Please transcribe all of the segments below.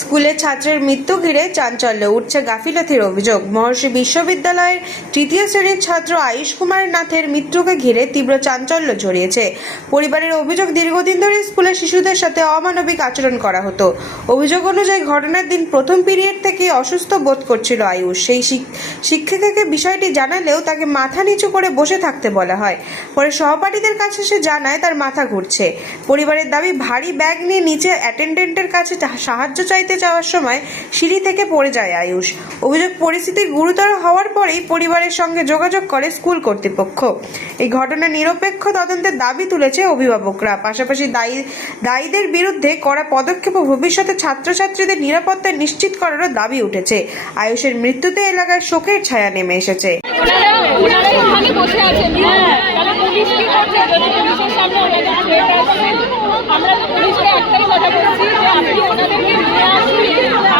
স্কুলে ছাত্রের মৃত্যু ঘিরে চাঞ্চল্য, উঠছে গাফিলতির অভিযোগ। মহর্ষি বিশ্ববিদ্যালয়ের তৃতীয় শ্রেণীর ছাত্র আয়ুষ কুমার নাথের মৃত্যুকে ঘিরে তীব্র চাঞ্চল্য ছড়িয়েছে। পরিবারের অভিযোগ, দীর্ঘদিন ধরে স্কুলে শিশুদের সাথে অমানবিক আচরণ করা হতো। অভিযোগ অনুযায়ী ঘটনার দিন প্রথম পিরিয়ড থেকে অসুস্থ বোধ করছিল আয়ুষ। সেই শিক্ষিকাকে বিষয়টি জানালেও তাকে মাথা নিচু করে বসে থাকতে বলা হয়। পরে সহপাঠীদের কাছে সে জানায় তার মাথা ঘুরছে। পরিবারের দাবি, ভারী ব্যাগ নিয়ে নিচে অ্যাটেন্ডেন্টের কাছে সাহায্য চাইতে যাওয়ার সময় সিঁড়ি থেকে পড়ে যায় আয়ুষ। অভিযোগ, পরিস্থিতি গুরুতর হওয়ার পরেই পরিবারের সঙ্গে যোগাযোগ করে স্কুল কর্তৃপক্ষ। এই ঘটনা নিরপেক্ষ তদন্তের দাবি তুলেছে অভিভাবকরা। পাশাপাশি দায়ীদের বিরুদ্ধে কড়া পদক্ষেপ ও ভবিষ্যতে ছাত্রছাত্রীদের নিরাপত্তা নিশ্চিত করারও দাবি উঠেছে। আয়ুষের মৃত্যুতে এলাকায় শোকের ছায়া নেমে এসেছে। আমরা তো পুলিশকে একটাই কথা বলছি যে আপনি ওনাদেরকে নিয়ে আসুন,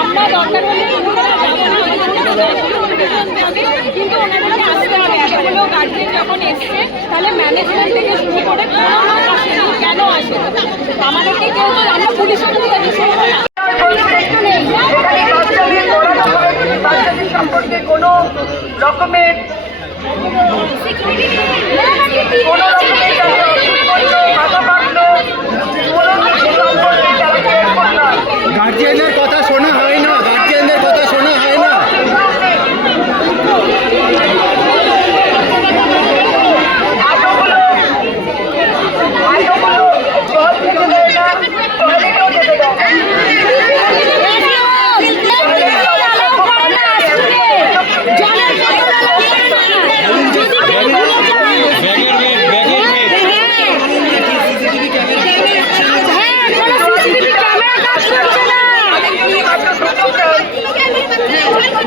আমরা দরকার হলে কিন্তু ওনাদেরকে আসতে হবে। এতগুলো গার্জেন যখন এসছে, তাহলে ম্যানেজমেন্ট থেকে শুরু করে কোনো লোক আসেনি, কেন আসে আমাদেরকে কেউ তো, আমরা পুলিশের সম্পর্কে কোনো রকমের গার্জিয়ানের কথা শোনা হয় না, গার্জিয়ানদের কথা শোনা হয় না।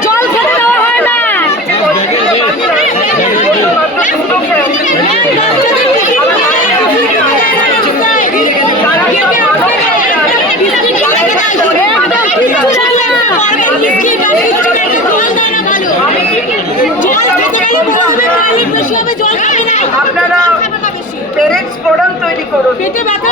জল খেতে দেওয়া হয় না। আপনারা পেরেন্টস ফোরাম তৈরি করুন। পেটে ব্যথা